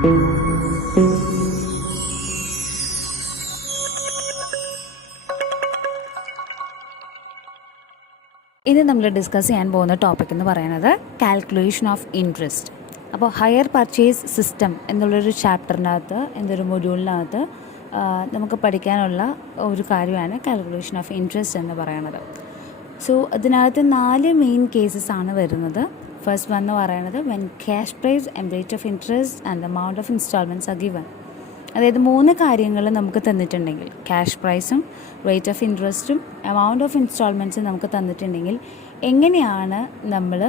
ഇനി നമ്മൾ ഡിസ്കസ് ചെയ്യാൻ പോകുന്ന ടോപ്പിക് എന്ന് പറയുന്നത് കാൽക്കുലേഷൻ ഓഫ് ഇൻട്രസ്റ്റ്. അപ്പോൾ ഹയർ പർച്ചേസ് സിസ്റ്റം എന്നുള്ളൊരു ചാപ്റ്ററിനകത്ത്, എന്തൊരു മൊഡ്യൂളിനകത്ത് നമുക്ക് പഠിക്കാനുള്ള ഒരു കാര്യമാണ് കാൽക്കുലേഷൻ ഓഫ് ഇൻട്രസ്റ്റ് എന്ന് പറയുന്നത്. സോ അതിനകത്ത് 4 മെയിൻ കേസസ് ആണ് വരുന്നത്. ഫസ്റ്റ് വൺ എന്ന് പറയുന്നത് when cash prize and rate of interest and amount of instalments are given. അതായത് 3 കാര്യങ്ങൾ നമുക്ക് തന്നിട്ടുണ്ടെങ്കിൽ, ക്യാഷ് പ്രൈസും റേറ്റ് ഓഫ് ഇൻട്രസ്റ്റും എമൗണ്ട് ഓഫ് ഇൻസ്റ്റാൾമെൻറ്റ്സും നമുക്ക് തന്നിട്ടുണ്ടെങ്കിൽ എങ്ങനെയാണ് നമ്മൾ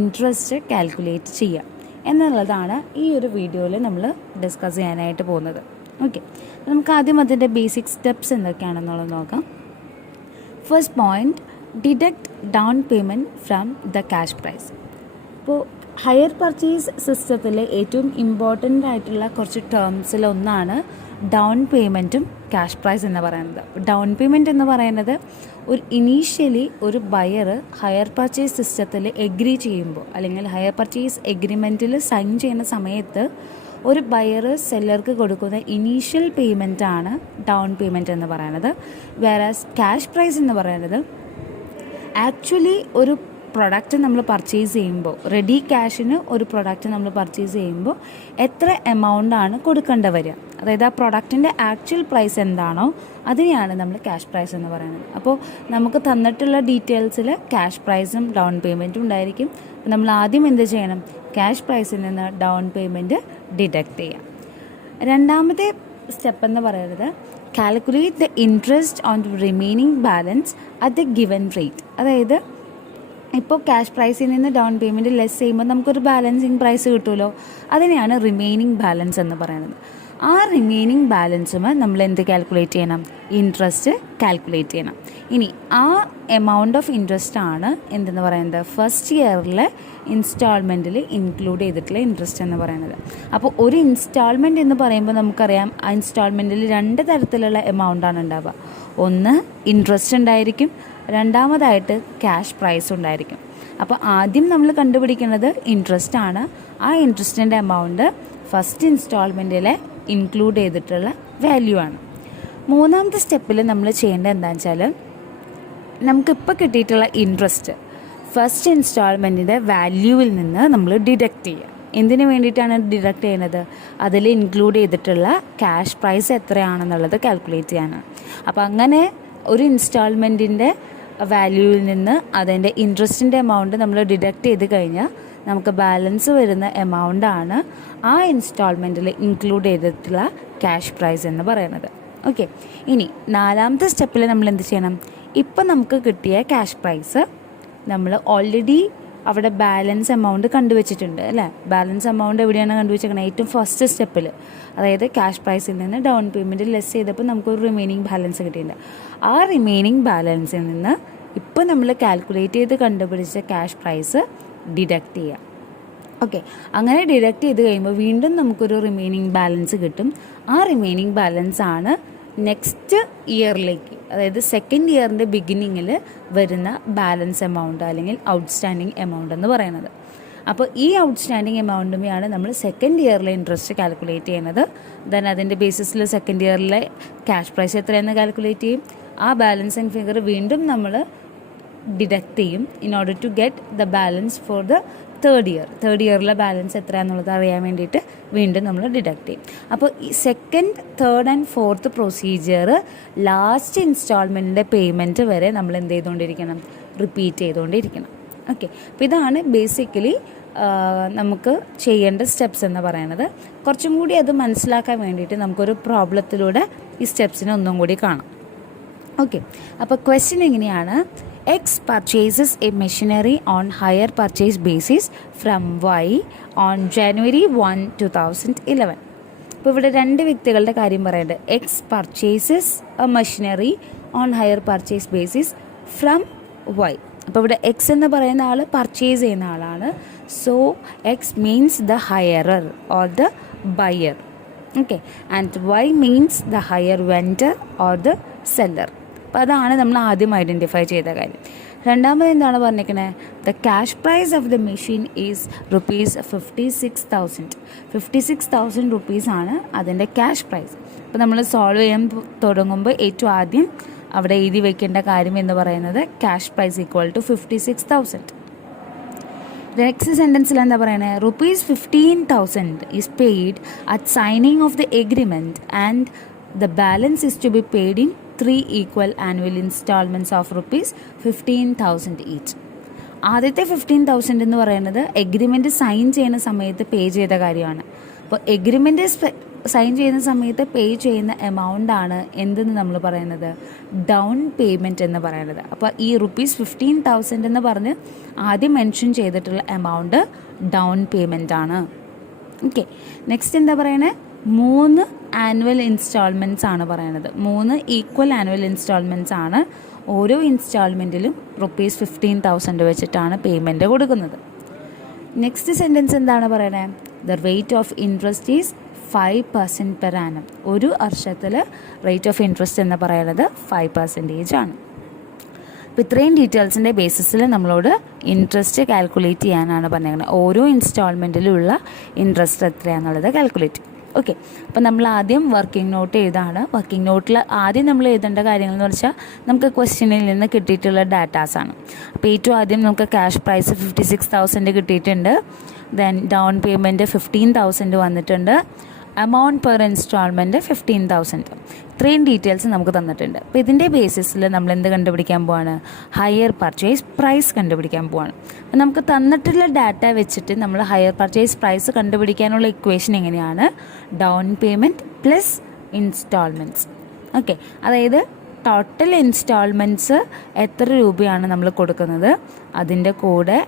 ഇൻട്രസ്റ്റ് കാൽക്കുലേറ്റ് ചെയ്യുക എന്നുള്ളതാണ് ഈ ഒരു വീഡിയോയിൽ നമ്മൾ ഡിസ്കസ് ചെയ്യാനായിട്ട് പോകുന്നത്. ഓക്കെ, നമുക്ക് ആദ്യം അതിൻ്റെ ബേസിക് സ്റ്റെപ്സ് എന്തൊക്കെയാണെന്നുള്ളത് നോക്കാം. First point, deduct down payment from the cash prize. ഇപ്പോൾ ഹയർ പർച്ചേസ് സിസ്റ്റത്തിൽ ഏറ്റവും ഇമ്പോർട്ടൻ്റ് ആയിട്ടുള്ള കുറച്ച് ടേംസിലൊന്നാണ് ഡൗൺ പേയ്മെൻറ്റും ക്യാഷ് പ്രൈസ് എന്ന് പറയുന്നത്. ഡൗൺ പേയ്മെൻറ്റ് എന്ന് പറയുന്നത് ഇനീഷ്യലി ഒരു ബയർ ഹയർ പർച്ചേസ് സിസ്റ്റത്തിൽ എഗ്രി ചെയ്യുമ്പോൾ, അല്ലെങ്കിൽ ഹയർ പർച്ചേസ് എഗ്രിമെൻറ്റിൽ സൈൻ ചെയ്യുന്ന സമയത്ത് ഒരു ബയർ സെല്ലർക്ക് കൊടുക്കുന്ന ഇനീഷ്യൽ പേയ്മെൻറ്റാണ് ഡൗൺ പേയ്മെൻറ്റ് എന്ന് പറയുന്നത്. വേറാസ് ക്യാഷ് പ്രൈസ് എന്ന് പറയുന്നത് ആക്ച്വലി ഒരു പ്രൊഡക്റ്റ് നമ്മൾ പർച്ചേസ് ചെയ്യുമ്പോൾ, റെഡി ക്യാഷിന് ഒരു പ്രൊഡക്റ്റ് നമ്മൾ പർച്ചേസ് ചെയ്യുമ്പോൾ എത്ര എമൗണ്ടാണ് കൊടുക്കേണ്ടി വരിക, അതായത് ആ പ്രൊഡക്റ്റിൻ്റെ ആക്ച്വൽ പ്രൈസ് എന്താണോ അതിനെയാണ് നമ്മൾ ക്യാഷ് പ്രൈസ് എന്ന് പറയുന്നത്. അപ്പോൾ നമുക്ക് തന്നിട്ടുള്ള ഡീറ്റെയിൽസിൽ ക്യാഷ് പ്രൈസും ഡൗൺ പേയ്മെൻറ്റും ഉണ്ടായിരിക്കും. നമ്മൾ ആദ്യം എന്ത് ചെയ്യണം? ക്യാഷ് പ്രൈസിൽ നിന്ന് ഡൗൺ പേയ്മെൻറ്റ് ഡിഡക്റ്റ് ചെയ്യാം. രണ്ടാമത്തെ സ്റ്റെപ്പ് എന്ന് പറയുന്നത് calculate the interest on remaining balance at the given rate. അതായത് ഇപ്പോൾ ക്യാഷ് പ്രൈസിൽ നിന്ന് ഡൗൺ പേയ്മെൻറ്റ് ലെസ് ചെയ്യുമ്പോൾ നമുക്കൊരു ബാലൻസിങ് പ്രൈസ് കിട്ടുമല്ലോ, അതിനെയാണ് റിമൈനിങ് ബാലൻസ് എന്ന് പറയുന്നത്. ആ റിമൈനിങ് ബാലൻസും നമ്മൾ എന്ത് കാൽക്കുലേറ്റ് ചെയ്യണം? ഇൻട്രസ്റ്റ് കാൽക്കുലേറ്റ് ചെയ്യണം. ഇനി ആ എമൗണ്ട് ഓഫ് ഇൻട്രസ്റ്റ് ആണ് എന്തെന്ന് പറയുന്നത്? ഫസ്റ്റ് ഇയറിലെ ഇൻസ്റ്റാൾമെൻറ്റിൽ ഇൻക്ലൂഡ് ചെയ്തിട്ടുള്ള ഇൻട്രസ്റ്റ് എന്ന് പറയുന്നത്. അപ്പോൾ ഒരു ഇൻസ്റ്റാൾമെൻറ്റ് എന്ന് പറയുമ്പോൾ നമുക്കറിയാം ആ ഇൻസ്റ്റാൾമെൻറ്റിൽ 2 തരത്തിലുള്ള എമൗണ്ടാണ് ഉണ്ടാവുക. ഒന്ന് ഇൻട്രസ്റ്റ് ഉണ്ടായിരിക്കും, രണ്ടാമതായിട്ട് ക്യാഷ് പ്രൈസ് ഉണ്ടായിരിക്കും. അപ്പോൾ ആദ്യം നമ്മൾ കണ്ടുപിടിക്കുന്നത് ഇൻട്രസ്റ്റ് ആണ്. ആ ഇൻട്രസ്റ്റിൻ്റെ എമൗണ്ട് ഫസ്റ്റ് ഇൻസ്റ്റാൾമെൻറ്റിലെ ഇൻക്ലൂഡ് ചെയ്തിട്ടുള്ള വാല്യൂ ആണ്. മൂന്നാമത്തെ സ്റ്റെപ്പിൽ നമ്മൾ ചെയ്യേണ്ടത് എന്താണെന്ന് വെച്ചാൽ, നമുക്കിപ്പോൾ കിട്ടിയിട്ടുള്ള ഇൻട്രസ്റ്റ് ഫസ്റ്റ് ഇൻസ്റ്റാൾമെൻറ്റിൻ്റെ വാല്യൂവിൽ നിന്ന് നമ്മൾ ഡിഡക്റ്റ് ചെയ്യുക. എന്തിനു വേണ്ടിയിട്ടാണ് ഡിഡക്റ്റ് ചെയ്യുന്നത്? അതിൽ ഇൻക്ലൂഡ് ചെയ്തിട്ടുള്ള ക്യാഷ് പ്രൈസ് എത്രയാണെന്നുള്ളത് കാൽക്കുലേറ്റ് ചെയ്യാനാണ്. അപ്പോൾ അങ്ങനെ ഒരു ഇൻസ്റ്റാൾമെൻറ്റിൻ്റെ വാല്യൂവിൽ നിന്ന് അതിൻ്റെ ഇൻട്രസ്റ്റിൻ്റെ എമൗണ്ട് നമ്മൾ ഡിഡക്റ്റ് ചെയ്ത് കഴിഞ്ഞാൽ നമുക്ക് ബാലൻസ് വരുന്ന എമൗണ്ടാണ് ആ ഇൻസ്റ്റാൾമെൻറ്റിൽ ഇൻക്ലൂഡ് ചെയ്തിട്ടുള്ള ക്യാഷ് പ്രൈസ് എന്ന് പറയുന്നത്. ഓക്കെ, ഇനി 4ാമത്തെ സ്റ്റെപ്പിൽ നമ്മൾ എന്ത് ചെയ്യണം? ഇപ്പം നമുക്ക് കിട്ടിയ ക്യാഷ് പ്രൈസ് നമ്മൾ ഓൾറെഡി അവിടെ ബാലൻസ് എമൗണ്ട് കണ്ടുവച്ചിട്ടുണ്ട് അല്ലേ? ബാലൻസ് എമൗണ്ട് എവിടെയാണ് കണ്ടുവച്ചേക്കുന്നത്? ഏറ്റവും ഫസ്റ്റ് സ്റ്റെപ്പിൽ, അതായത് ക്യാഷ് പ്രൈസിൽ നിന്ന് ഡൗൺ പേയ്മെൻറ്റ് ലെസ് ചെയ്തപ്പോൾ നമുക്കൊരു റിമൈനിങ് ബാലൻസ് കിട്ടിയിട്ടുണ്ട്. ആ റിമൈനിങ് ബാലൻസിൽ നിന്ന് ഇപ്പോൾ നമ്മൾ കാൽക്കുലേറ്റ് ചെയ്ത് കണ്ടുപിടിച്ച ക്യാഷ് പ്രൈസ് ഡിഡക്റ്റ് ചെയ്യുക. ഓക്കെ, അങ്ങനെ ഡിഡക്റ്റ് ചെയ്ത് കഴിയുമ്പോൾ വീണ്ടും നമുക്കൊരു റിമൈനിങ് ബാലൻസ് കിട്ടും. ആ റിമൈനിങ് ബാലൻസ് ആണ് നെക്സ്റ്റ് ഇയറിലേക്ക്, അതായത് സെക്കൻഡ് ഇയറിൻ്റെ ബിഗിനിങ്ങിൽ വരുന്ന ബാലൻസ് എമൗണ്ട് അല്ലെങ്കിൽ ഔട്ട്സ്റ്റാൻഡിങ് എമൗണ്ട് എന്ന് പറയുന്നത്. അപ്പോൾ ഈ ഔട്ട്സ്റ്റാൻഡിങ് എമൗണ്ടുമെയാണ് നമ്മൾ സെക്കൻഡ് ഇയറിലെ ഇൻട്രസ്റ്റ് കാൽക്കുലേറ്റ് ചെയ്യുന്നത്. ദെൻ അതിൻ്റെ ബേസിസിൽ സെക്കൻഡ് ഇയറിലെ ക്യാഷ് പ്രൈസ് എത്രയെന്ന് കാൽക്കുലേറ്റ് ചെയ്യും. ആ ബാലൻസിങ് ഫിഗർ വീണ്ടും നമ്മൾ ഡിഡക്റ്റ് ചെയ്യും in order to get the balance for the third ഇയറിലെ ബാലൻസ് എത്രയാണെന്നുള്ളത് അറിയാൻ വേണ്ടിയിട്ട് വീണ്ടും നമ്മൾ ഡിഡക്റ്റ് ചെയ്യും. അപ്പോൾ ഈ second, third and fourth procedure last ഇൻസ്റ്റാൾമെൻറ്റിൻ്റെ പേയ്മെൻറ്റ് വരെ നമ്മൾ എന്ത് ചെയ്തുകൊണ്ടിരിക്കണം? റിപ്പീറ്റ് ചെയ്തുകൊണ്ടിരിക്കണം. ഓക്കെ, അപ്പോൾ ഇതാണ് ബേസിക്കലി നമുക്ക് ചെയ്യേണ്ട സ്റ്റെപ്സ് എന്ന് പറയുന്നത്. കുറച്ചും കൂടി അത് മനസ്സിലാക്കാൻ വേണ്ടിയിട്ട് നമുക്കൊരു പ്രോബ്ലത്തിലൂടെ ഈ സ്റ്റെപ്സിനെ ഒന്നും കൂടി കാണാം. ഓക്കെ, അപ്പോൾ ക്വസ്റ്റ്യൻ എങ്ങനെയാണ്? X purchases a machinery on hire purchase basis from Y on January 1, 2011. അപ്പോൾ ഇവിടെ 2 വ്യക്തികളുടെ കാര്യം പറയുന്നുണ്ട്. X purchases a machinery on hire purchase basis from Y. അപ്പോൾ ഇവിടെ X എന്ന് പറയുന്ന ആൾ പർച്ചേസ് ചെയ്യുന്ന ആളാണ്. So X means the hirer or the buyer. Okay, and Y means the higher vendor or the seller. അപ്പോൾ അതാണ് നമ്മൾ ആദ്യം ഐഡൻറ്റിഫൈ ചെയ്ത കാര്യം. രണ്ടാമത് എന്താണ് പറഞ്ഞിരിക്കുന്നത്? The cash prize of the machine is ₹56,000. 56,000 റുപ്പീസാണ് അതിൻ്റെ ക്യാഷ് പ്രൈസ്. അപ്പോൾ നമ്മൾ സോൾവ് ചെയ്യാൻ തുടങ്ങുമ്പോൾ ഏറ്റവും ആദ്യം അവിടെ എഴുതി വെക്കേണ്ട കാര്യം എന്ന് പറയുന്നത് cash price equal to 56,000. Next സെൻറ്റൻസിൽ എന്താ പറയുന്നത്? ₹15,000 is paid at signing of the agreement and the balance is to be paid in 3 equal annual installments of ₹15,000 each. ആദ്യത്തെ 15,000 എന്ന് പറയുന്നത് എഗ്രിമെൻറ്റ് സൈൻ ചെയ്യുന്ന സമയത്ത് പേ ചെയ്ത കാര്യമാണ്. അപ്പോൾ എഗ്രിമെൻറ്റ് സൈൻ ചെയ്യുന്ന സമയത്ത് പേ ചെയ്യുന്ന എമൗണ്ട് ആണ് എന്തെന്ന് നമ്മൾ പറയുന്നത്? ഡൗൺ പേയ്മെൻറ്റ് എന്ന് പറയുന്നത്. അപ്പോൾ ഈ ₹15,000 എന്ന് പറഞ്ഞ് ആദ്യം മെൻഷൻ ചെയ്തിട്ടുള്ള എമൗണ്ട് ഡൗൺ പേയ്മെൻ്റ് ആണ്. ഓക്കെ, നെക്സ്റ്റ് എന്താ പറയണേ? 3 ആനുവൽ ഇൻസ്റ്റാൾമെൻറ്റ്സ് ആണ് പറയുന്നത്. 3 ഈക്വൽ ആനുവൽ ഇൻസ്റ്റാൾമെൻറ്റ്സ് ആണ്. ഓരോ ഇൻസ്റ്റാൾമെൻറ്റിലും ₹15,000 വെച്ചിട്ടാണ് പേയ്മെൻറ്റ് കൊടുക്കുന്നത്. നെക്സ്റ്റ് സെൻറ്റൻസ് എന്താണ് പറയണത്? The rate of interest is 5% per annum. ഒരു വർഷത്തിൽ റേറ്റ് ഓഫ് ഇൻട്രസ്റ്റ് എന്ന് പറയുന്നത് 5% ആണ്. അപ്പോൾ ഇത്രയും ഡീറ്റെയിൽസിൻ്റെ ബേസിസിൽ നമ്മളോട് ഇൻട്രസ്റ്റ് കാൽക്കുലേറ്റ് ചെയ്യാനാണ് പറഞ്ഞിരിക്കുന്നത്. ഓരോ ഇൻസ്റ്റാൾമെൻറ്റിലുള്ള ഇൻട്രസ്റ്റ് എത്രയാണെന്നുള്ളത് കാൽക്കുലേറ്റ്. ഓക്കെ, അപ്പോൾ നമ്മൾ ആദ്യം വർക്കിംഗ് നോട്ട് എഴുതാണ്. വർക്കിംഗ് നോട്ടിൽ ആദ്യം നമ്മൾ എഴുതേണ്ട കാര്യങ്ങൾ എന്ന് വെച്ചാൽ നമുക്ക് ക്വസ്റ്റ്യനിൽ നിന്ന് കിട്ടിയിട്ടുള്ള ഡാറ്റാസാണ്. അപ്പോൾ ഏറ്റവും ആദ്യം നമുക്ക് ക്യാഷ് പ്രൈസ് 56,000 കിട്ടിയിട്ടുണ്ട്. ദെൻ ഡൗൺ പേയ്മെൻറ്റ് 15,000 വന്നിട്ടുണ്ട്. Amount per instalment 15,000. ഇത്രയും ഡീറ്റെയിൽസ് നമുക്ക് തന്നിട്ടുണ്ട്. അപ്പോൾ ഇതിൻ്റെ ബേസിസിൽ നമ്മൾ എന്ത് കണ്ടുപിടിക്കാൻ പോവാണ്? ഹയർ പർച്ചേസ് പ്രൈസ് കണ്ടുപിടിക്കാൻ പോവാണ്. അപ്പോൾ നമുക്ക് തന്നിട്ടുള്ള ഡാറ്റ വെച്ചിട്ട് നമ്മൾ ഹയർ പർച്ചേസ് പ്രൈസ് കണ്ടുപിടിക്കാനുള്ള ഇക്വേഷൻ എങ്ങനെയാണ്? Down payment plus instalments. Okay, അതായത് ടോട്ടൽ ഇൻസ്റ്റാൾമെൻറ്റ്സ് എത്ര രൂപയാണ് നമ്മൾ കൊടുക്കുന്നത്, അതിൻ്റെ കൂടെ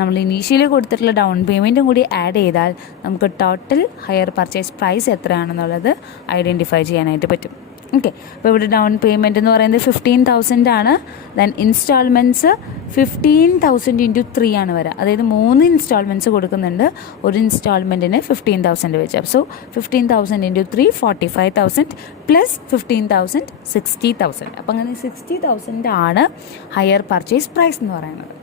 നമ്മൾ ഇനീഷ്യലി കൊടുത്തിട്ടുള്ള ഡൗൺ പേയ്മെൻറ്റും കൂടി ആഡ് ചെയ്താൽ നമുക്ക് ടോട്ടൽ ഹയർ പർച്ചേസ് പ്രൈസ് എത്രയാണെന്നുള്ളത് ഐഡൻറ്റിഫൈ ചെയ്യാനായിട്ട് പറ്റും. ഓക്കെ, അപ്പോൾ ഇവിടെ ഡൗൺ പേയ്മെൻറ്റ് എന്ന് പറയുന്നത് 15,000 ആണ്. ദെൻ ഇൻസ്റ്റാൾമെൻറ്റ്സ് 15,000 ഇൻറ്റു 3 ആണ് വരിക. അതായത് 3 ഇൻസ്റ്റാൾമെൻറ്റ്സ് കൊടുക്കുന്നുണ്ട്. ഒരു ഇൻസ്റ്റാൾമെൻറ്റിന് 15,000 വെച്ച്. So 15,000 into 3 45,000 plus 15,000 60,000. അപ്പോൾ അങ്ങനെ 60,000 ആണ് ഹയർ പർച്ചേസ് പ്രൈസ് എന്ന് പറയുന്നത്.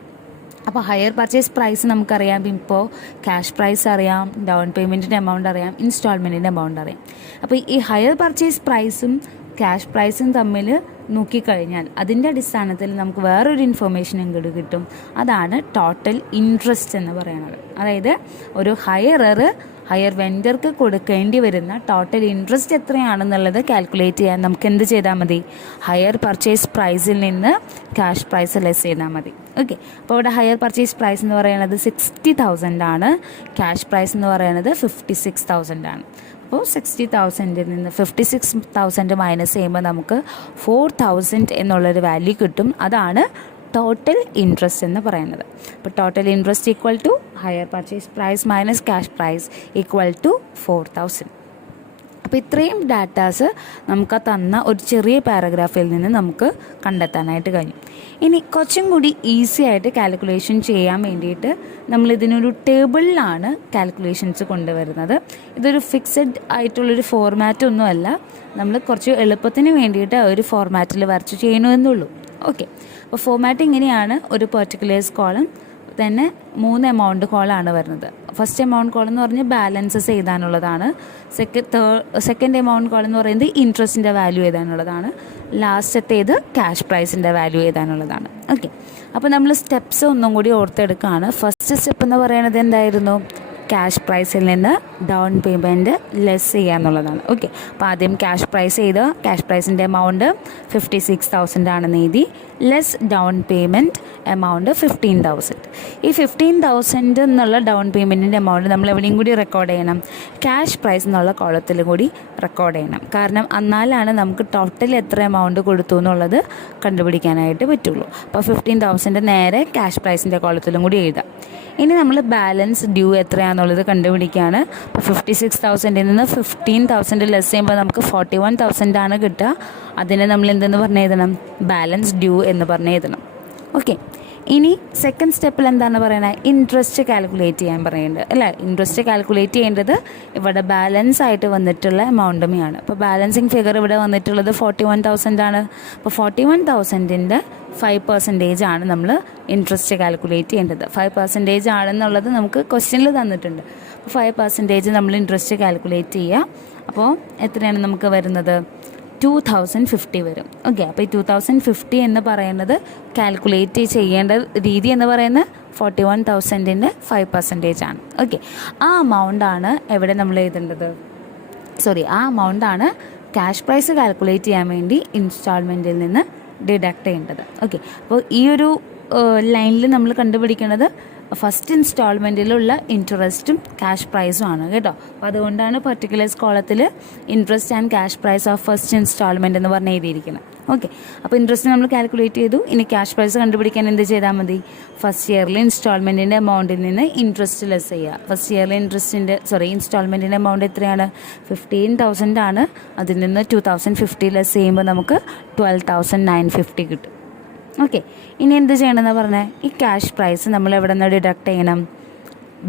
അപ്പോൾ ഹയർ പർച്ചേസ് പ്രൈസ് നമുക്കറിയാം. ഇപ്പോൾ ക്യാഷ് പ്രൈസ് അറിയാം, ഡൗൺ പേയ്മെൻറ്റിൻ്റെ എമൗണ്ട് അറിയാം, ഇൻസ്റ്റാൾമെൻറ്റിൻ്റെ എമൗണ്ട് അറിയാം. അപ്പോൾ ഈ ഹയർ പർച്ചേസ് പ്രൈസും ക്യാഷ് പ്രൈസും തമ്മിൽ നോക്കിക്കഴിഞ്ഞാൽ അതിൻ്റെ അടിസ്ഥാനത്തിൽ നമുക്ക് വേറൊരു ഇൻഫർമേഷനും കൂടി കിട്ടും. അതാണ് ടോട്ടൽ ഇൻട്രസ്റ്റ് എന്ന് പറയുന്നത്. അതായത് ഒരു ഹയർ വെൻഡർക്ക് കൊടുക്കേണ്ടി വരുന്ന ടോട്ടൽ ഇൻട്രസ്റ്റ് എത്രയാണെന്നുള്ളത് കാൽക്കുലേറ്റ് ചെയ്യാൻ നമുക്ക് എന്ത് ചെയ്താൽ മതി? ഹയർ പർച്ചേസ് പ്രൈസിൽ നിന്ന് ക്യാഷ് പ്രൈസ് ലെസ് ചെയ്താൽ മതി. ഓക്കെ, അപ്പോൾ ഇവിടെ ഹയർ പർച്ചേസ് പ്രൈസ് എന്ന് പറയുന്നത് 60,000 ആണ്. ക്യാഷ് പ്രൈസ് എന്ന് പറയുന്നത് 56,000 ആണ്. അപ്പോൾ 60,000 നിന്ന് 56,000 മൈനസ് ചെയ്യുമ്പോൾ നമുക്ക് 4,000 എന്നുള്ളൊരു വാല്യൂ കിട്ടും. അതാണ് ടോട്ടൽ ഇൻട്രസ്റ്റ് എന്ന് പറയുന്നത്. അപ്പോൾ total interest equal to hire purchase price minus cash price equal to 4,000. അപ്പോൾ ഇത്രയും ഡാറ്റാസ് നമുക്ക് തന്ന ഒരു ചെറിയ പാരഗ്രാഫിൽ നിന്ന് നമുക്ക് കണ്ടെത്താനായിട്ട് കഴിയും. ഇനി കുറച്ചും കൂടി ഈസി ആയിട്ട് കാൽക്കുലേഷൻ ചെയ്യാൻ വേണ്ടിയിട്ട് നമ്മളിതിനൊരു ടേബിളിലാണ് കാൽക്കുലേഷൻസ് കൊണ്ടുവരുന്നത്. ഇതൊരു ഫിക്സഡ് ആയിട്ടുള്ളൊരു ഫോർമാറ്റ് ഒന്നുമല്ല. നമ്മൾ കുറച്ച് എളുപ്പത്തിന് വേണ്ടിയിട്ട് ഒരു ഫോർമാറ്റിൽ വരച്ച് ചെയ്യണമെന്നുള്ളൂ. ഓക്കെ, അപ്പോൾ ഫോർമാറ്റ് ഇങ്ങനെയാണ്. ഒരു പെർട്ടിക്കുലേഴ്സ് കോളം, തന്നെ 3 എമൗണ്ട് കോളാണ് വരുന്നത്. ഫസ്റ്റ് എമൗണ്ട് കോൾ എന്ന് പറഞ്ഞാൽ ബാലൻസസ് എഴുതാനുള്ളതാണ്. സെക്കൻഡ് എമൗണ്ട് കോൾ എന്ന് പറയുന്നത് ഇൻട്രസ്റ്റിൻ്റെ വാല്യൂ എഴുതാനുള്ളതാണ്. ലാസ്റ്റത്തേത് ക്യാഷ് പ്രൈസിൻ്റെ വാല്യൂ എഴുതാനുള്ളതാണ്. ഓക്കെ, അപ്പോൾ നമ്മൾ സ്റ്റെപ്സ് ഒന്നും കൂടി ഓർത്തെടുക്കുകയാണ്. ഫസ്റ്റ് സ്റ്റെപ്പ് എന്ന് പറയുന്നത് എന്തായിരുന്നു? ക്യാഷ് പ്രൈസിൽ നിന്ന് ഡൗൺ പേയ്മെൻറ്റ് ലെസ് ചെയ്യുക എന്നുള്ളതാണ്. ഓക്കെ, അപ്പോൾ ആദ്യം ക്യാഷ് പ്രൈസ് ചെയ്ത് ക്യാഷ് പ്രൈസിൻ്റെ എമൗണ്ട് 56,000 ആണെന്ന് എഴുതി. Less down payment amount 15,000. ഈ 15,000 എന്നുള്ള ഡൗൺ പേയ്മെൻറ്റിൻ്റെ എമൗണ്ട് നമ്മൾ എവിടെയും കൂടി റെക്കോർഡ് ചെയ്യണം? ക്യാഷ് പ്രൈസ് എന്നുള്ള കോളത്തിൽ കൂടി റെക്കോർഡ് ചെയ്യണം. കാരണം എന്നാലാണ് നമുക്ക് ടോട്ടൽ എത്ര എമൗണ്ട് കൊടുത്തു എന്നുള്ളത് കണ്ടുപിടിക്കാനായിട്ട് പറ്റുള്ളൂ. അപ്പോൾ 15,000 നേരെ ക്യാഷ് പ്രൈസിൻ്റെ കോളത്തിലും കൂടി എഴുതാം. ഇനി നമ്മൾ ബാലൻസ് ഡ്യൂ എത്രയാണെന്നുള്ളത് കണ്ടുപിടിക്കുകയാണ്. അപ്പോൾ 56,000 നിന്ന് 15,000 ലെസ് ചെയ്യുമ്പോൾ നമുക്ക് 41,000 ആണ് കിട്ടുക. അതിനെ നമ്മൾ എന്തെന്ന് പറഞ്ഞ് എഴുതണം? ബാലൻസ് ഡ്യൂ എന്ന് പറഞ്ഞ് എഴുതണം. ഓക്കെ, ഇനി സെക്കൻഡ് സ്റ്റെപ്പിൽ എന്താണ് പറയുന്നത്, ഇൻട്രസ്റ്റ് കാൽക്കുലേറ്റ് ചെയ്യാൻ പറയുന്നുണ്ട് അല്ലേ. ഇൻട്രസ്റ്റ് കാൽക്കുലേറ്റ് ചെയ്യേണ്ടത് ഇവിടെ ബാലൻസ് ആയിട്ട് വന്നിട്ടുള്ള എമൗണ്ടുമെയാണ്. അപ്പോൾ ബാലൻസിങ് ഫിഗർ ഇവിടെ വന്നിട്ടുള്ളത് 41,000 ആണ്. അപ്പോൾ 41,000-ൻ്റെ 5% ആണ് നമ്മൾ ഇൻട്രസ്റ്റ് കാൽക്കുലേറ്റ് ചെയ്യേണ്ടത്. 5% ആണെന്നുള്ളത് നമുക്ക് ക്വസ്റ്റ്യനിൽ തന്നിട്ടുണ്ട്. അപ്പോൾ 5% നമ്മൾ ഇൻട്രസ്റ്റ് കാൽക്കുലേറ്റ് ചെയ്യുക. അപ്പോൾ എത്രയാണ് നമുക്ക് വരുന്നത്, 2050 വരും. ഓക്കെ, അപ്പോൾ ഈ 2050 എന്ന് പറയുന്നത് കാൽക്കുലേറ്റ് ചെയ്യേണ്ട രീതി എന്ന് പറയുന്നത് 41,000-ൻ്റെ 5% ആണ്. ഓക്കെ, ആ എമൗണ്ടാണ് എവിടെ നമ്മൾ എഴുതേണ്ടത്, ആ എമൗണ്ടാണ് ക്യാഷ് പ്രൈസ് കാൽക്കുലേറ്റ് ചെയ്യാൻ വേണ്ടി ഇൻസ്റ്റാൾമെൻറ്റിൽ നിന്ന് ഡിഡക്റ്റ് ചെയ്യേണ്ടത്. ഓക്കെ, അപ്പോൾ ഈ ഒരു ലൈനിൽ നമ്മൾ കണ്ടുപിടിക്കേണ്ടത് ഫസ്റ്റ് ഇൻസ്റ്റാൾമെൻറ്റിലുള്ള ഇൻട്രസ്റ്റും ക്യാഷ് പ്രൈസും ആണ് കേട്ടോ. അപ്പോൾ അതുകൊണ്ടാണ് പർട്ടിക്കുലേഴ്സ് കോളത്തിൽ interest and cash price of first instalment എന്ന് പറഞ്ഞ് എഴുതിയിരിക്കുന്നത്. ഓക്കെ, അപ്പോൾ ഇൻട്രസ്റ്റ് നമ്മൾ കാൽക്കുലേറ്റ് ചെയ്തു. ഇനി ക്യാഷ് പ്രൈസ് കണ്ടുപിടിക്കാൻ എന്ത് ചെയ്താൽ മതി, ഫസ്റ്റ് ഇയർലി ഇൻസ്റ്റാൾമെൻറ്റിൻ്റെ എമൗണ്ടിൽ നിന്ന് ഇൻട്രസ്റ്റ് ലെസ് ചെയ്യുക. ഫസ്റ്റ് ഇയർലി ഇൻസ്റ്റാൾമെൻറ്റിൻ്റെ എമൗണ്ട് എത്രയാണ്, 15,000 ആണ്. അതിൽ നിന്ന് 2050 ലെസ് ചെയ്യുമ്പോൾ നമുക്ക് 12,950 കിട്ടും. ഓക്കെ, ഇനി എന്ത് ചെയ്യണമെന്ന് പറഞ്ഞാൽ ഈ ക്യാഷ് പ്രൈസ് നമ്മൾ എവിടെ നിന്ന് ഡിഡക്റ്റ് ചെയ്യണം,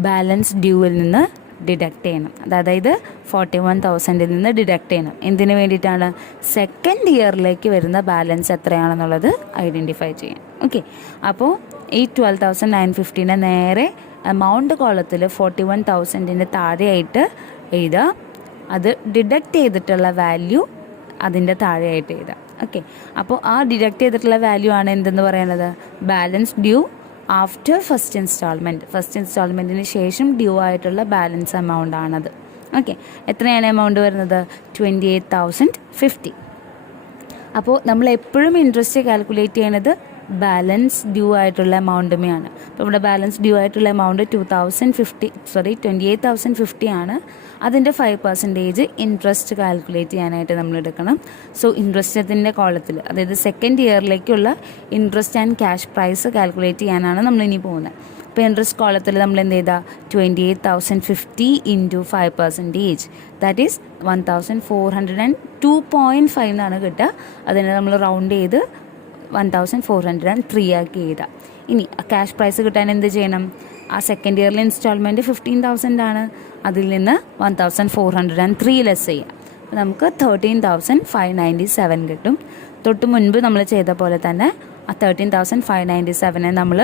ബാലൻസ് ഡ്യൂവിൽ നിന്ന് ഡിഡക്റ്റ് ചെയ്യണം. അതായത് 41,000-ൽ നിന്ന് ഡിഡക്റ്റ് ചെയ്യണം. എന്തിനു വേണ്ടിയിട്ടാണ്, സെക്കൻഡ് ഇയറിലേക്ക് വരുന്ന ബാലൻസ് എത്രയാണെന്നുള്ളത് ഐഡൻറ്റിഫൈ ചെയ്യാം. ഓക്കെ, അപ്പോൾ ഈ 12,950-നെ നേരെ എമൗണ്ട് കോളത്തിൽ 41,000-ൻ്റെ താഴെയായിട്ട് എഴുതുക. അത് ഡിഡക്റ്റ് ചെയ്തിട്ടുള്ള വാല്യൂ അതിൻ്റെ താഴെയായിട്ട് എഴുതാം. ഓക്കെ, അപ്പോൾ ആ ഡിഡക്റ്റ് ചെയ്തിട്ടുള്ള വാല്യൂ ആണ് എന്തെന്ന് പറയുന്നത്, ബാലൻസ് ഡ്യൂ ആഫ്റ്റർ ഫസ്റ്റ് ഇൻസ്റ്റാൾമെൻറ്റിന് ശേഷം ഡ്യൂ ആയിട്ടുള്ള ബാലൻസ് എമൗണ്ട് ആണത്. ഓക്കെ, എത്രയാണ് എമൗണ്ട് വരുന്നത്, 28,050. അപ്പോൾ നമ്മൾ എപ്പോഴും ഇൻട്രസ്റ്റ് കാൽക്കുലേറ്റ് ചെയ്യണത് ബാലൻസ് ഡ്യൂ ആയിട്ടുള്ള എമൗണ്ടുമെയാണ്. അപ്പോൾ ഇവിടെ ബാലൻസ് ഡ്യൂ ആയിട്ടുള്ള എമൗണ്ട് 28,050 ആണ്. അതിൻ്റെ 5% ഇൻട്രസ്റ്റ് കാൽക്കുലേറ്റ് ചെയ്യാനായിട്ട് നമ്മൾ എടുക്കണം. സോ ഇൻട്രസ്റ്റത്തിൻ്റെ കോളത്തിൽ, അതായത് സെക്കൻഡ് ഇയറിലേക്കുള്ള interest and cash price calculate ചെയ്യാനാണ് നമ്മളിനി പോകുന്നത്. അപ്പോൾ ഇൻട്രസ്റ്റ് കോളത്തിൽ നമ്മൾ എന്ത് ചെയ്താൽ 28,050 ഇൻറ്റു 5%, ദാറ്റ് ഈസ് 1,402.5 എന്നാണ് കിട്ടുക. അതിനെ നമ്മൾ റൗണ്ട് ചെയ്ത് 1,403 ആക്കി എഴുതാം. ഇനി ക്യാഷ് പ്രൈസ് കിട്ടാൻ എന്ത് ചെയ്യണം, ആ സെക്കൻഡ് ഇയറിലെ ഇൻസ്റ്റാൾമെൻറ്റ് 15,000 ആണ്. അതിൽ നിന്ന് 1,403 ലെസ് ചെയ്യാം. അപ്പോൾ നമുക്ക് 13,597 കിട്ടും. തൊട്ട് മുൻപ് നമ്മൾ ചെയ്ത പോലെ തന്നെ ആ 13,597-നെ നമ്മൾ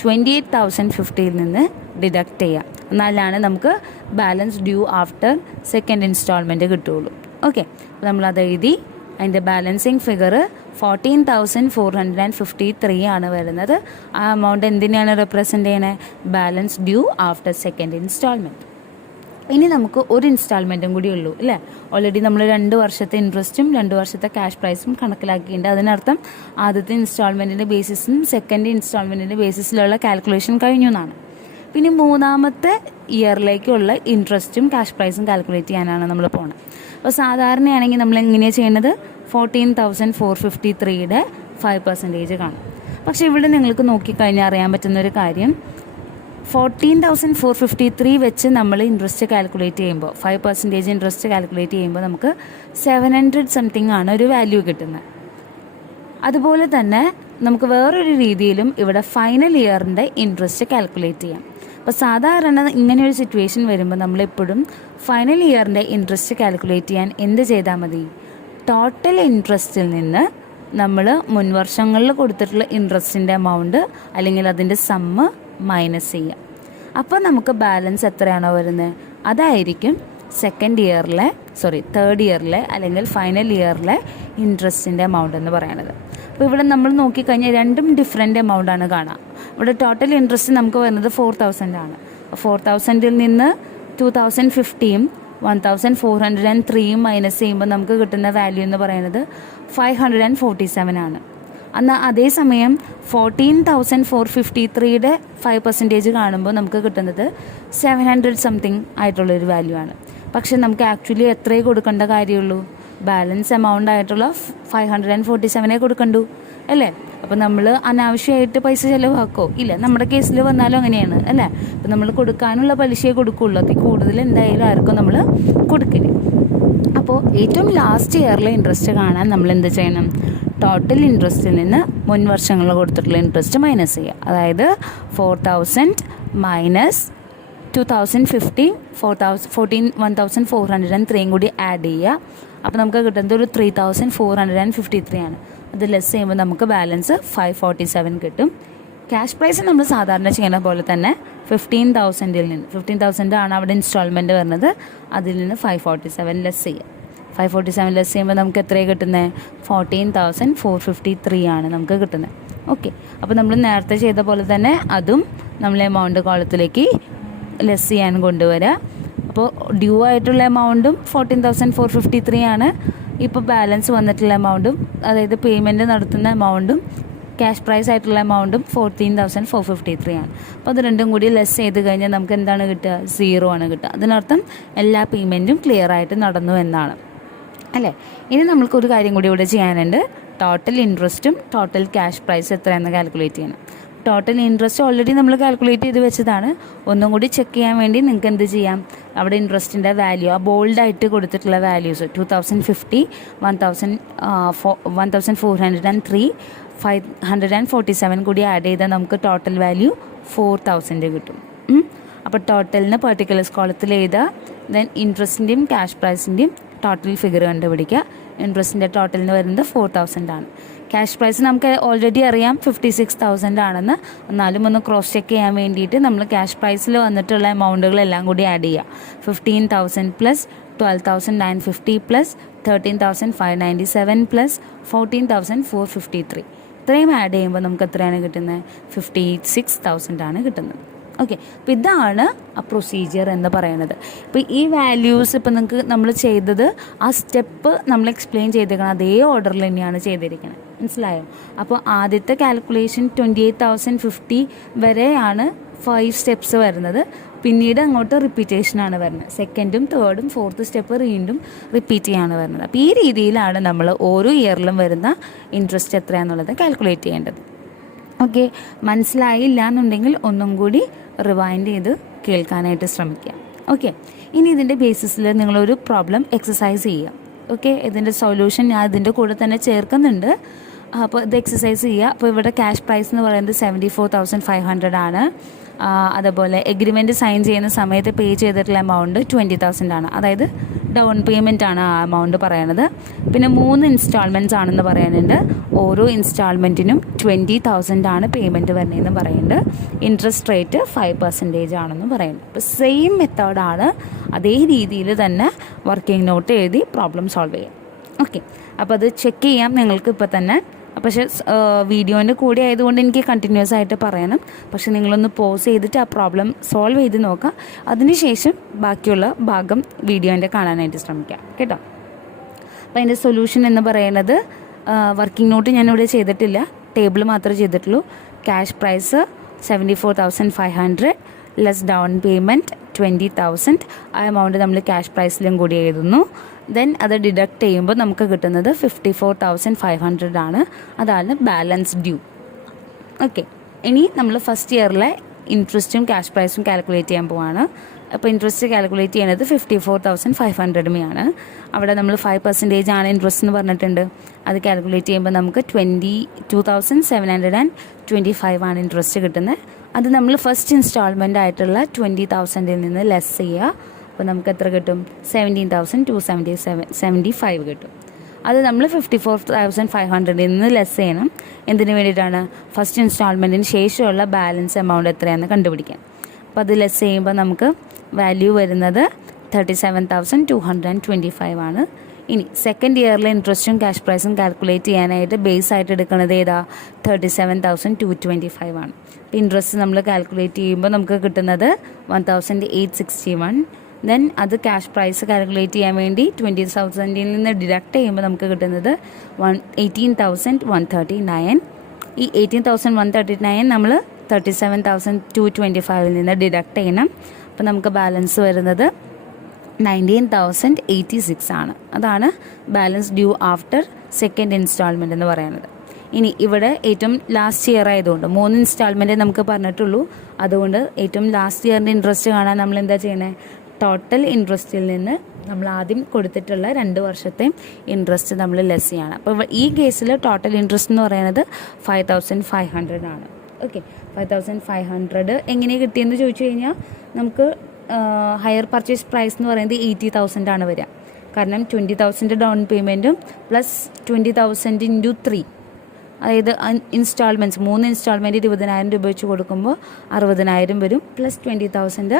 28,050-ൽ നിന്ന് ഡിഡക്റ്റ് ചെയ്യാം. എന്നാലാണ് നമുക്ക് balance due after second instalment കിട്ടുകയുള്ളൂ. ഓക്കെ, അപ്പോൾ നമ്മളത് എഴുതി. അതിൻ്റെ ബാലൻസിങ് ഫിഗർ 14,453 ആണ് വരുന്നത്. ആ എമൗണ്ട് എന്തിനാണ് റെപ്രസെൻ്റ് ചെയ്യണത്, balance due after second instalment. ഇനി നമുക്ക് ഒരു ഇൻസ്റ്റാൾമെൻറ്റും കൂടി ഉള്ളൂ അല്ലേ. ഓൾറെഡി നമ്മൾ 2 വർഷത്തെ ഇൻട്രസ്റ്റും 2 വർഷത്തെ ക്യാഷ് പ്രൈസും കണക്കിലാക്കിയിട്ടുണ്ട്. അതിനർത്ഥം ആദ്യത്തെ ഇൻസ്റ്റാൾമെൻറ്റിൻ്റെ ബേസിസും സെക്കൻഡ് ഇൻസ്റ്റാൾമെൻറ്റിൻ്റെ ബേസിസിലുള്ള കാൽക്കുലേഷൻ കഴിഞ്ഞു എന്നാണ്. പിന്നെ മൂന്നാമത്തെ ഇയറിലേക്കുള്ള ഇൻട്രസ്റ്റും ക്യാഷ് പ്രൈസും കാൽക്കുലേറ്റ് ചെയ്യാനാണ് നമ്മൾ പോകുന്നത്. അപ്പോൾ സാധാരണയാണെങ്കിൽ നമ്മൾ എങ്ങനെയാണ് ചെയ്യുന്നത്, 14,453-യുടെ 5% കാണും. പക്ഷേ ഇവിടെ നിങ്ങൾക്ക് നോക്കിക്കഴിഞ്ഞാൽ അറിയാൻ പറ്റുന്നൊരു കാര്യം, 14,453 വെച്ച് നമ്മൾ ഇൻട്രസ്റ്റ് കാൽക്കുലേറ്റ് ചെയ്യുമ്പോൾ 5% ഇൻട്രസ്റ്റ് കാൽക്കുലേറ്റ് ചെയ്യുമ്പോൾ നമുക്ക് 700 സംതിങ് ആണ് ഒരു വാല്യൂ കിട്ടുന്നത്. അതുപോലെ തന്നെ നമുക്ക് വേറൊരു രീതിയിലും ഇവിടെ ഫൈനൽ ഇയറിൻ്റെ ഇൻട്രസ്റ്റ് കാൽക്കുലേറ്റ് ചെയ്യാം. അപ്പോൾ സാധാരണ ഇങ്ങനെയൊരു സിറ്റുവേഷൻ വരുമ്പോൾ നമ്മളെപ്പോഴും ഫൈനൽ ഇയറിൻ്റെ ഇൻട്രസ്റ്റ് കാൽക്കുലേറ്റ് ചെയ്യാൻ എന്ത് ചെയ്താൽ മതി, ടോട്ടൽ ഇൻട്രസ്റ്റിൽ നിന്ന് നമ്മൾ മുൻവർഷങ്ങളിൽ കൊടുത്തിട്ടുള്ള ഇൻട്രസ്റ്റിൻ്റെ എമൗണ്ട് അല്ലെങ്കിൽ അതിൻ്റെ സമ്മ് മൈനസ് ചെയ്യുക. അപ്പോൾ നമുക്ക് ബാലൻസ് എത്രയാണോ വരുന്നത് അതായിരിക്കും തേർഡ് ഇയറിലെ അല്ലെങ്കിൽ ഫൈനൽ ഇയറിലെ ഇൻട്രസ്റ്റിൻ്റെ എമൗണ്ട് എന്ന് പറയുന്നത്. അപ്പോൾ ഇവിടെ നമ്മൾ നോക്കിക്കഴിഞ്ഞാൽ രണ്ടും ഡിഫറെൻ്റ് എമൗണ്ടാണ് കാണുക. ഇവിടെ ടോട്ടൽ ഇൻട്രസ്റ്റ് നമുക്ക് വരുന്നത് 4,000 ആണ്. 4,000-ൽ നിന്ന് 2,050-യും 1,403-യും മൈനസ് ചെയ്യുമ്പോൾ നമുക്ക് കിട്ടുന്ന വാല്യൂ എന്ന് പറയുന്നത് 547 ആണ്. എന്നാൽ അതേസമയം 14,453-യുടെ 5% കാണുമ്പോൾ നമുക്ക് കിട്ടുന്നത് 700 സംതിങ് ആയിട്ടുള്ളൊരു വാല്യൂ ആണ്. പക്ഷെ നമുക്ക് ആക്ച്വലി എത്രയേ കൊടുക്കേണ്ട കാര്യമുള്ളൂ, ബാലൻസ് എമൗണ്ട് ആയിട്ടുള്ള 547 കൊടുക്കണ്ടു അല്ലേ. അപ്പോൾ നമ്മൾ അനാവശ്യമായിട്ട് പൈസ ചിലവാക്കോ ഇല്ല, നമ്മുടെ കേസിൽ വന്നാലും അങ്ങനെയാണ് അല്ലേ. അപ്പോൾ നമ്മൾ കൊടുക്കാനുള്ള പലിശയെ കൊടുക്കുള്ളൂ, അതിൽ കൂടുതൽ എന്തായാലും ആർക്കും നമ്മൾ കൊടുക്കില്ല. അപ്പോൾ ഏറ്റവും ലാസ്റ്റ് ഇയറിലെ ഇൻട്രസ്റ്റ് കാണാൻ നമ്മൾ എന്ത് ചെയ്യണം, ടോട്ടൽ ഇൻട്രസ്റ്റിൽ നിന്ന് മുൻ വർഷങ്ങളിൽ കൊടുത്തിട്ടുള്ള ഇൻട്രസ്റ്റ് മൈനസ് ചെയ്യുക. അതായത് 4000 മൈനസ് 2015 14,403 കൂടി ആഡ് ചെയ്യുക. അപ്പോൾ നമുക്ക് കിട്ടുന്നത് ഒരു 3,453 ആണ്. അത് ലെസ് ചെയ്യുമ്പോൾ നമുക്ക് ബാലൻസ് 547 കിട്ടും. ക്യാഷ് പ്രൈസ് നമ്മൾ സാധാരണ ചെയ്യുന്ന പോലെ തന്നെ 15,000 നിന്ന് 15,000 ആണ് അവിടെ ഇൻസ്റ്റാൾമെൻറ്റ് വരുന്നത്. അതിൽ നിന്ന് 547 ലെസ് ചെയ്യുക. 547 ലെസ് ചെയ്യുമ്പോൾ നമുക്ക് എത്രയാണ് കിട്ടുന്നത്? 14,453 ആണ് നമുക്ക് കിട്ടുന്നത്. ഓക്കെ, അപ്പോൾ നമ്മൾ നേരത്തെ ചെയ്ത പോലെ തന്നെ അതും നമ്മൾ എമൗണ്ട് കോളത്തിലേക്ക് ലെസ് ചെയ്യാൻ കൊണ്ടുവരിക. അപ്പോൾ ഡ്യൂ ആയിട്ടുള്ള എമൗണ്ടും 14,453 ആണ്. ഇപ്പോൾ ബാലൻസ് വന്നിട്ടുള്ള എമൗണ്ടും, അതായത് പേയ്മെൻറ്റ് നടത്തുന്ന എമൗണ്ടും ക്യാഷ് പ്രൈസ് ആയിട്ടുള്ള എമൗണ്ടും 14,453 ആണ്. അപ്പോൾ അത് രണ്ടും കൂടി ലെസ് ചെയ്ത് കഴിഞ്ഞാൽ നമുക്ക് എന്താണ് കിട്ടുക? 0 ആണ് കിട്ടുക. അതിനർത്ഥം എല്ലാ പേയ്മെൻറ്റും ക്ലിയർ ആയിട്ട് നടന്നു എന്നാണ്, അല്ലേ? ഇനി നമ്മൾക്കൊരു കാര്യം കൂടി ഇവിടെ ചെയ്യാനുണ്ട്. ടോട്ടൽ ഇൻട്രസ്റ്റും ടോട്ടൽ ക്യാഷ് പ്രൈസ് എത്രയെന്ന് കാൽക്കുലേറ്റ് ചെയ്യണം. ടോട്ടൽ ഇൻട്രസ്റ്റ് ഓൾറെഡി നമ്മൾ കാൽക്കുലേറ്റ് ചെയ്ത് വെച്ചതാണ്. ഒന്നും കൂടി ചെക്ക് ചെയ്യാൻ വേണ്ടി നിങ്ങൾക്ക് എന്ത് ചെയ്യാം? അവിടെ ഇൻട്രസ്റ്റിൻ്റെ വാല്യൂ, ആ ബോൾഡായിട്ട് കൊടുത്തിട്ടുള്ള വാല്യൂസ് 2050, 1,403, 547 കൂടി ആഡ് ചെയ്താൽ നമുക്ക് ടോട്ടൽ വാല്യൂ 4,000 കിട്ടും. അപ്പോൾ ടോട്ടലിന് പെർട്ടിക്കുലേഴ്സ് കോളത്തിൽ എഴുതുക. ദെൻ ഇൻട്രസ്റ്റിൻ്റെയും ക്യാഷ് പ്രൈസിൻ്റെയും ടോട്ടൽ ഫിഗർ കണ്ടുപിടിക്കുക. ഇൻട്രസ്റ്റിൻ്റെ ടോട്ടലിന് വരുന്നത് 4,000 ആണ്. ക്യാഷ് പ്രൈസ് നമുക്ക് ഓൾറെഡി അറിയാം 56,000 ആണെന്ന്. എന്നാലും ഒന്ന് ക്രോസ് ചെക്ക് ചെയ്യാൻ വേണ്ടിയിട്ട് നമ്മൾ ക്യാഷ് പ്രൈസിൽ വന്നിട്ടുള്ള എമൗണ്ടുകളെല്ലാം കൂടി ആഡ് ചെയ്യുക. 15,000 പ്ലസ് 12,950 പ്ലസ് 13,597 പ്ലസ് 14,453 ഇത്രയും ആഡ് ചെയ്യുമ്പോൾ നമുക്ക് എത്രയാണ് കിട്ടുന്നത്? 56,000 ആണ് കിട്ടുന്നത്. ഓക്കെ, അപ്പോൾ ഇതാണ് ആ പ്രൊസീജിയർ എന്ന് പറയുന്നത്. ഇപ്പോൾ ഈ വാല്യൂസ് ഇപ്പോൾ നിങ്ങൾക്ക് നമ്മൾ ചെയ്തത് ആ സ്റ്റെപ്പ് നമ്മൾ എക്സ്പ്ലെയിൻ ചെയ്തേക്കണം അതേ ഓർഡറിൽ തന്നെയാണ് ചെയ്തിരിക്കുന്നത്. മനസ്സിലായോ? അപ്പോൾ ആദ്യത്തെ കാൽക്കുലേഷൻ 28,050 വരെയാണ് 5 സ്റ്റെപ്സ് വരുന്നത്. പിന്നീട് അങ്ങോട്ട് റിപ്പീറ്റേഷനാണ് വരുന്നത്. സെക്കൻഡും തേർഡും ഫോർത്ത് സ്റ്റെപ്പ് വീണ്ടും റിപ്പീറ്റ് ചെയ്യാണ് വരുന്നത്. അപ്പോൾ ഈ രീതിയിലാണ് നമ്മൾ ഓരോ ഇയറിലും വരുന്ന ഇൻട്രസ്റ്റ് എത്രയാണെന്നുള്ളത് കാൽക്കുലേറ്റ് ചെയ്യേണ്ടത്. ഓക്കെ, മനസ്സിലായില്ല എന്നുണ്ടെങ്കിൽ ഒന്നും കൂടി റിവൈൻഡ് ചെയ്ത് കേൾക്കാനായിട്ട് ശ്രമിക്കുക. ഓക്കെ, ഇനി ഇതിൻ്റെ ബേസിസിൽ നിങ്ങളൊരു പ്രോബ്ലം എക്സസൈസ് ചെയ്യുക. ഓക്കെ, ഇതിൻ്റെ സൊല്യൂഷൻ ഞാൻ ഇതിൻ്റെ കൂടെ തന്നെ ചേർക്കുന്നുണ്ട്. അപ്പോൾ ഇത് എക്സസൈസ് ചെയ്യുക. അപ്പോൾ ഇവിടെ ക്യാഷ് പ്രൈസ് എന്ന് പറയുന്നത് 74,500 ആണ്. അതുപോലെ എഗ്രിമെൻറ്റ് സൈൻ ചെയ്യുന്ന സമയത്ത് പേ ചെയ്തിട്ടുള്ള എമൗണ്ട് 20,000 ആണ്. അതായത് ഡൗൺ പേയ്മെൻ്റ് ആണ് ആ എമൗണ്ട് പറയണത്. പിന്നെ 3 ഇൻസ്റ്റാൾമെൻറ്റ്സ് ആണെന്ന് പറയുന്നുണ്ട്. ഓരോ ഇൻസ്റ്റാൾമെൻറ്റിനും 20,000 ആണ് പേയ്മെൻറ്റ് വരുന്നതെന്ന് പറയുന്നുണ്ട്. ഇൻട്രസ്റ്റ് റേറ്റ് 5% ആണെന്ന് പറയുന്നുണ്ട്. അപ്പോൾ സെയിം മെത്തേഡാണ്. അതേ രീതിയിൽ തന്നെ വർക്കിംഗ് നോട്ട് എഴുതി പ്രോബ്ലം സോൾവ് ചെയ്യാം. ഓക്കെ, അപ്പോൾ അത് ചെക്ക് ചെയ്യാം നിങ്ങൾക്ക് ഇപ്പോൾ തന്നെ. പക്ഷേ വീഡിയോൻ്റെ കൂടെ ആയതുകൊണ്ട് എനിക്ക് കണ്ടിന്യൂസ് ആയിട്ട് പറയണം. പക്ഷെ നിങ്ങളൊന്ന് പോസ് ചെയ്തിട്ട് ആ പ്രോബ്ലം സോൾവ് ചെയ്ത് നോക്കാം. അതിനുശേഷം ബാക്കിയുള്ള ഭാഗം വീഡിയോൻ്റെ കാണാനായിട്ട് ശ്രമിക്കാം കേട്ടോ. അപ്പോൾ അതിൻ്റെ സൊല്യൂഷൻ എന്ന് പറയുന്നത് വർക്കിംഗ് നോട്ട് ഞാനിവിടെ ചെയ്തിട്ടില്ല, ടേബിൾ മാത്രമേ ചെയ്തിട്ടുള്ളൂ. Cash prize 74,500 less down payment 20,000. ആ എമൗണ്ട് നമ്മൾ ക്യാഷ് പ്രൈസിലും കൂടി എഴുതുന്നു. ദെൻ അത് ഡിഡക്റ്റ് ചെയ്യുമ്പോൾ നമുക്ക് കിട്ടുന്നത് 54,500 ആണ്. അതാണ് ബാലൻസ് ഡ്യൂ. ഓക്കെ, ഇനി നമ്മൾ ഫസ്റ്റ് ഇയറിലെ ഇൻട്രസ്റ്റും ക്യാഷ് പ്രൈസും കാൽക്കുലേറ്റ് ചെയ്യാൻ പോവാണ്. അപ്പോൾ ഇൻട്രസ്റ്റ് കാൽക്കുലേറ്റ് ചെയ്യുന്നത് 54,500 ആണ്. അവിടെ നമ്മൾ 5% ആണ് ഇൻട്രസ്റ്റ് എന്ന് പറഞ്ഞിട്ടുണ്ട്. അത് കാൽക്കുലേറ്റ് ചെയ്യുമ്പോൾ നമുക്ക് 22,725 ആണ് ഇൻട്രസ്റ്റ് കിട്ടുന്നത്. അത് നമ്മൾ ഫസ്റ്റ് ഇൻസ്റ്റാൾമെൻ്റ് ആയിട്ടുള്ള 20,000 നിന്ന് ലെസ് ചെയ്യുക. അപ്പോൾ നമുക്ക് എത്ര കിട്ടും? 17,275 കിട്ടും. അത് നമ്മൾ 54,500 നിന്ന് ലെസ് ചെയ്യണം. എന്തിനു വേണ്ടിയിട്ടാണ്? ഫസ്റ്റ് ഇൻസ്റ്റാൾമെൻറ്റിന് ശേഷമുള്ള ബാലൻസ് എമൗണ്ട് എത്രയാണെന്ന് കണ്ടുപിടിക്കാൻ. അപ്പോൾ അത് ലെസ് ചെയ്യുമ്പോൾ നമുക്ക് വാല്യൂ വരുന്നത് 37,225 ആണ്. ഇനി സെക്കൻഡ് ഇയറിലെ ഇൻട്രസ്റ്റും ക്യാഷ് പ്രൈസും കാൽക്കുലേറ്റ് ചെയ്യാനായിട്ട് ബേസ് ആയിട്ട് എടുക്കുന്നത് ഏതാ? 37,225 ആണ്. ഇൻട്രസ്റ്റ് നമ്മൾ കാൽക്കുലേറ്റ് ചെയ്യുമ്പോൾ നമുക്ക് കിട്ടുന്നത് 1,861. ദെൻ അത് ക്യാഷ് പ്രൈസ് കാൽക്കുലേറ്റ് ചെയ്യാൻ വേണ്ടി 20,000 നിന്ന് ഡിഡക്റ്റ് ചെയ്യുമ്പോൾ നമുക്ക് കിട്ടുന്നത് 18,139. ഈ 18,139 നമ്മൾ 37,225 നിന്ന് ഡിഡക്റ്റ് ചെയ്യണം. അപ്പോൾ നമുക്ക് ബാലൻസ് വരുന്നത് 19,086 ആണ്. അതാണ് balance due after second instalment എന്ന് പറയുന്നത്. ഇനി ഇവിടെ ഏറ്റവും ലാസ്റ്റ് ഇയർ ആയതുകൊണ്ട് 3 ഇൻസ്റ്റാൾമെൻറ്റേ നമുക്ക് പറഞ്ഞിട്ടുള്ളൂ. അതുകൊണ്ട് ഏറ്റവും ലാസ്റ്റ് ഇയറിൻ്റെ ഇൻട്രസ്റ്റ് കാണാൻ നമ്മൾ എന്താ ചെയ്യുന്നത്? ടോട്ടൽ ഇൻട്രസ്റ്റിൽ നിന്ന് നമ്മൾ ആദ്യം കൊടുത്തിട്ടുള്ള 2 വർഷത്തെ ഇൻട്രസ്റ്റ് നമ്മൾ ലെസ് ചെയ്യണം. അപ്പോൾ ഈ കേസിൽ ടോട്ടൽ ഇൻട്രസ്റ്റ് എന്ന് പറയുന്നത് 5500 ആണ്. ഓക്കെ, 5500 എങ്ങനെ കിട്ടിയെന്ന് ചോദിച്ചു കഴിഞ്ഞാൽ നമുക്ക് ഹയർ പർച്ചേസ് പ്രൈസ് എന്ന് പറയുന്നത് 80,000 ആണ് വരിക. കാരണം 20,000 ഡൗൺ പേയ്മെൻറ്റും പ്ലസ് 20,000 ഇൻറ്റു 3, അതായത് ഇൻസ്റ്റാൾമെൻറ്റ്സ് 3 ഇൻസ്റ്റാൾമെൻറ്റ് 20,000 രൂപ വെച്ച് കൊടുക്കുമ്പോൾ 60,000 വരും. പ്ലസ് 20,000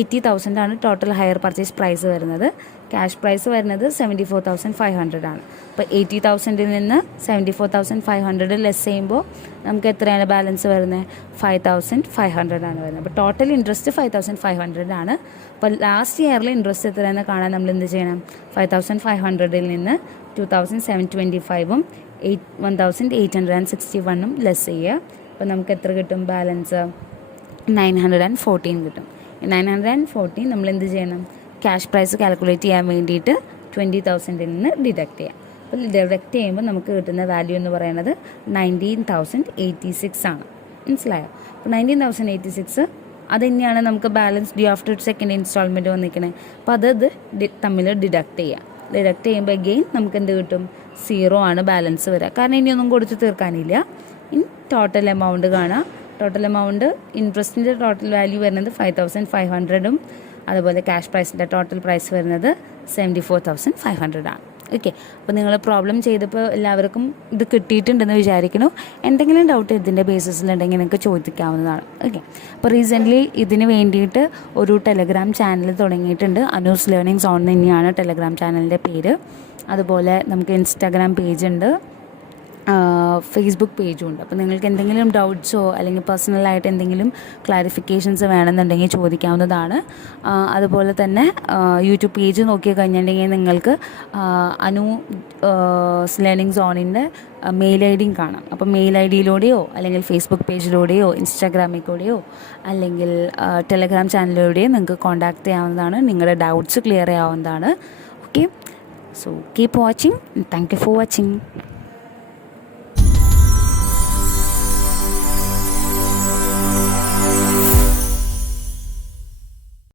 80,000 ആണ് ടോട്ടൽ ഹയർ പർച്ചേസ് പ്രൈസ് വരുന്നത്. ക്യാഷ് പ്രൈസ് വരുന്നത് 74,500 ആണ്. അപ്പോൾ 80,000 നിന്ന് 74,500 ലെസ് ചെയ്യുമ്പോൾ നമുക്ക് എത്രയാണ് ബാലൻസ് വരുന്നത്? 5,500 ആണ് വരുന്നത്. അപ്പോൾ ടോട്ടൽ ഇൻട്രസ്റ്റ് 5,500 ആണ്. അപ്പോൾ ലാസ്റ്റ് ഇയറിൽ ഇൻട്രസ്റ്റ് എത്രയാണെന്ന് കാണാൻ നമ്മൾ എന്ത് ചെയ്യണം? 5,500 നിന്ന് 2,725 1,861 ലെസ് ചെയ്യുക. അപ്പോൾ നമുക്ക് എത്ര കിട്ടും ബാലൻസ്? 914 കിട്ടും. 914 നമ്മൾ എന്ത് ചെയ്യണം? ക്യാഷ് പ്രൈസ് കാൽക്കുലേറ്റ് ചെയ്യാൻ വേണ്ടിയിട്ട് 20,000 നിന്ന് ഡിഡക്റ്റ് ചെയ്യാം. അപ്പോൾ ഡിഡക്റ്റ് ചെയ്യുമ്പോൾ നമുക്ക് കിട്ടുന്ന വാല്യൂ എന്ന് പറയുന്നത് 19,086 ആണ്. മനസ്സിലായോ? അപ്പോൾ 19,086 അത് തന്നെയാണ് നമുക്ക് balance due after second instalment വന്നിരിക്കണേ. അപ്പോൾ അത് തമ്മിൽ ഡിഡക്റ്റ് ചെയ്യാം. ഡിഡക്റ്റ് ചെയ്യുമ്പോൾ അഗെയിൻ നമുക്ക് എന്ത് കിട്ടും? 0 ആണ് ബാലൻസ് വരിക. കാരണം ഇനിയൊന്നും കൊടുത്ത് തീർക്കാനില്ല. ഇനി ടോട്ടൽ എമൗണ്ട് കാണാം. ടോട്ടൽ എമൗണ്ട് ഇൻട്രസ്റ്റിൻ്റെ ടോട്ടൽ വാല്യൂ വരുന്നത് 5,500 അതുപോലെ ക്യാഷ് പ്രൈസിൻ്റെ ടോട്ടൽ പ്രൈസ് വരുന്നത് 74,500 ആണ്. ഓക്കെ, അപ്പോൾ നിങ്ങൾ പ്രോബ്ലം ചെയ്തപ്പോൾ എല്ലാവർക്കും ഇത് കിട്ടിയിട്ടുണ്ടെന്ന് വിചാരിക്കുന്നു. എന്തെങ്കിലും ഡൗട്ട് ഇതിൻ്റെ ബേസിസിലുണ്ടെങ്കിൽ നിങ്ങൾക്ക് ചോദിക്കാവുന്നതാണ്. ഓക്കെ, അപ്പോൾ റീസെൻ്റ്ലി ഇതിന് വേണ്ടിയിട്ട് ഒരു ടെലഗ്രാം ചാനൽ തുടങ്ങിയിട്ടുണ്ട്. അനൂസ് ലേണിംഗ് സോൺ തന്നെയാണ് ടെലഗ്രാം ചാനലിൻ്റെ പേര്. അതുപോലെ നമുക്ക് ഇൻസ്റ്റാഗ്രാം പേജുണ്ട്, ഫേസ്ബുക്ക് പേജും ഉണ്ട്. അപ്പോൾ നിങ്ങൾക്ക് എന്തെങ്കിലും ഡൗട്ട്സോ അല്ലെങ്കിൽ പേഴ്സണലായിട്ട് എന്തെങ്കിലും ക്ലാരിഫിക്കേഷൻസ് വേണമെന്നുണ്ടെങ്കിൽ ചോദിക്കാവുന്നതാണ്. അതുപോലെ തന്നെ യൂട്യൂബ് പേജ് നോക്കി കഴിഞ്ഞിട്ടുണ്ടെങ്കിൽ നിങ്ങൾക്ക് അനു ലേണിംഗ് സോണിൻ്റെ മെയിൽ ഐ ഡിയും കാണാം. അപ്പോൾ മെയിൽ ഐ ഡിയിലൂടെയോ അല്ലെങ്കിൽ ഫേസ്ബുക്ക് പേജിലൂടെയോ ഇൻസ്റ്റാഗ്രാമിൽ കൂടെയോ അല്ലെങ്കിൽ ടെലഗ്രാം ചാനലിലൂടെയോ നിങ്ങൾക്ക് കോൺടാക്ട് ചെയ്യാവുന്നതാണ്. നിങ്ങളുടെ ഡൗട്ട്സ് ക്ലിയർ ചെയ്യാവുന്നതാണ്. Okay, so keep watching and thank you for watching.